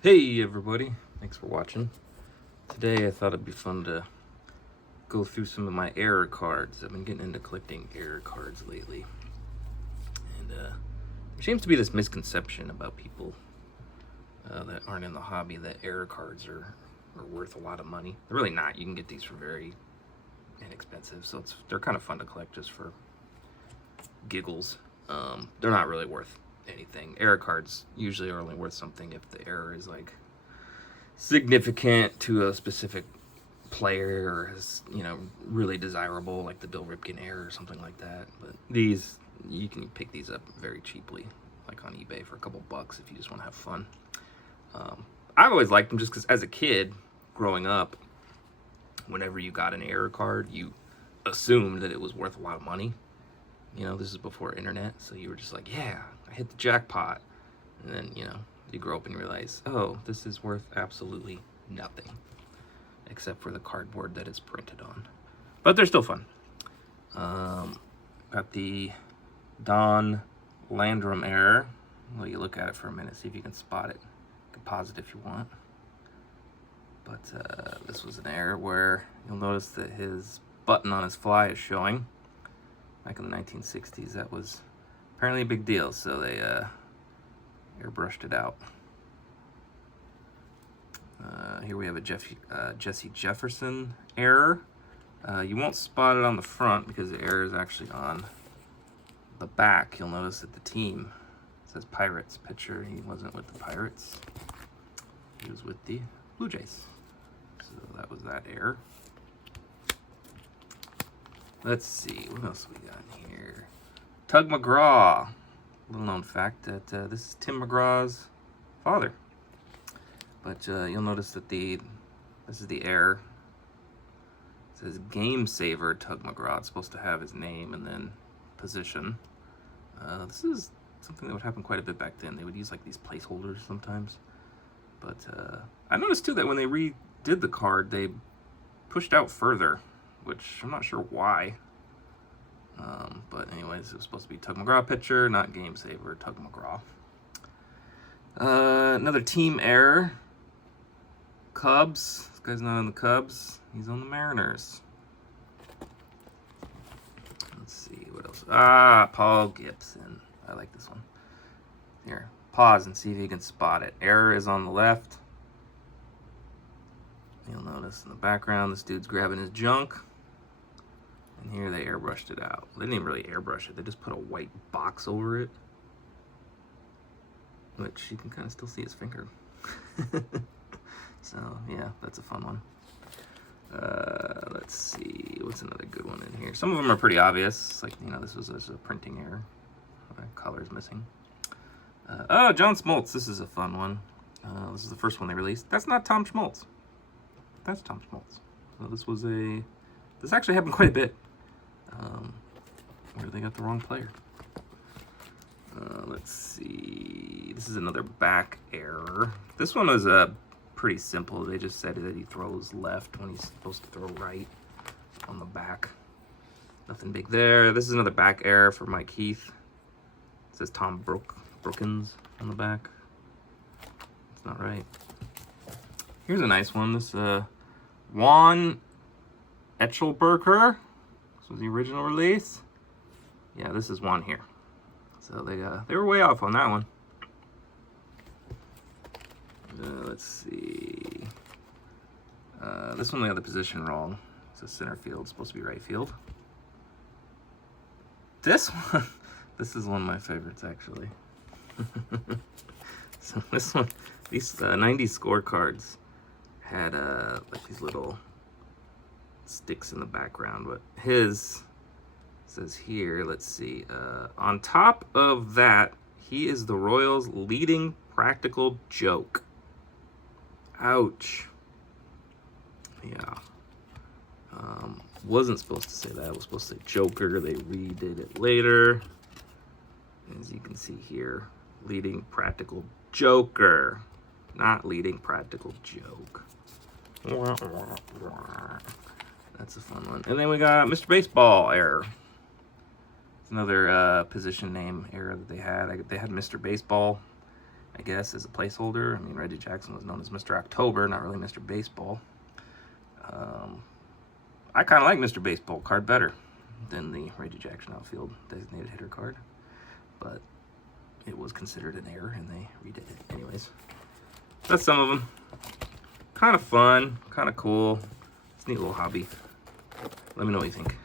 Hey everybody, thanks for watching. Today I thought it'd be fun to go through some of my error cards. I've been getting into collecting error cards lately. And there seems to be this misconception about people that aren't in the hobby that error cards are worth a lot of money. They're really not. You can get these for very inexpensive, so they're kind of fun to collect just for giggles. They're not really worth anything. Error cards usually are only worth something if the error is like significant to a specific player or is, really desirable, like the Bill Ripken error or something like that. But these, you can pick these up very cheaply, like on eBay for a couple bucks if you just want to have fun. I've always liked them just because as a kid growing up, whenever you got an error card, you assumed that it was worth a lot of money. This is before internet, so you were just like, yeah, I hit the jackpot. And then, you grow up and realize, oh, this is worth absolutely nothing, except for the cardboard that it's printed on. But they're still fun. Got the Don Landrum error. Well, you look at it for a minute, see if you can spot it. You can pause it if you want. But this was an error where you'll notice that his button on his fly is showing. Back in the 1960s, that was apparently a big deal, so they airbrushed it out. Here we have a Jesse Jefferson error. You won't spot it on the front because the error is actually on the back. You'll notice that the team says Pirates pitcher. He wasn't with the Pirates. He was with the Blue Jays. So that was that error. Let's see, what else we got in here? Tug McGraw. Little known fact that this is Tim McGraw's father. But you'll notice that this is the error. It says Game Saver Tug McGraw. It's supposed to have his name and then position. This is something that would happen quite a bit back then. They would use like these placeholders sometimes. But I noticed too that when they redid the card, they pushed out further, which I'm not sure why. But anyways, it was supposed to be Tug McGraw pitcher, not Game Saver, Tug McGraw. Another team error. Cubs. This guy's not on the Cubs. He's on the Mariners. Let's see, what else? Paul Gibson. I like this one. Here, pause and see if you can spot it. Error is on the left. You'll notice in the background, this dude's grabbing his junk. And here they airbrushed it out. They didn't even really airbrush it. They just put a white box over it. Which you can kind of still see his finger. So, yeah, that's a fun one. Let's see. What's another good one in here? Some of them are pretty obvious. Like, this was a printing error. Color's missing. John Smoltz. This is a fun one. This is the first one they released. That's not Tom Schmaltz. That's Tom Schmaltz. So this actually happened quite a bit. Where they got the wrong player. Let's see. This is another back error. This one was pretty simple. They just said that he throws left when he's supposed to throw right on the back. Nothing big there. This is another back error for Mike Heath. It says Tom Brookins on the back. It's not right. Here's a nice one. This Juan Etchelberger. This was the original release. Yeah, this is one here. So they were way off on that one. Let's see. This one they got the position wrong. It's a center field. It's supposed to be right field. This one, this is one of my favorites actually. So this one, these 90s scorecards had like these little sticks in the background, but his says here, let's see, on top of that, he is the Royals' leading practical joke. Ouch. Yeah. Wasn't supposed to say that. It was supposed to say Joker. They redid it later. As you can see here, leading practical joker, not leading practical joke. That's a fun one. And then we got Mr. Baseball error. It's another position name error that they had. They had Mr. Baseball, I guess, as a placeholder. I mean, Reggie Jackson was known as Mr. October, not really Mr. Baseball. I kind of like Mr. Baseball card better than the Reggie Jackson outfield designated hitter card, but it was considered an error and they redid it. Anyways, that's some of them. Kind of fun, kind of cool. It's a neat little hobby. Let me know what you think.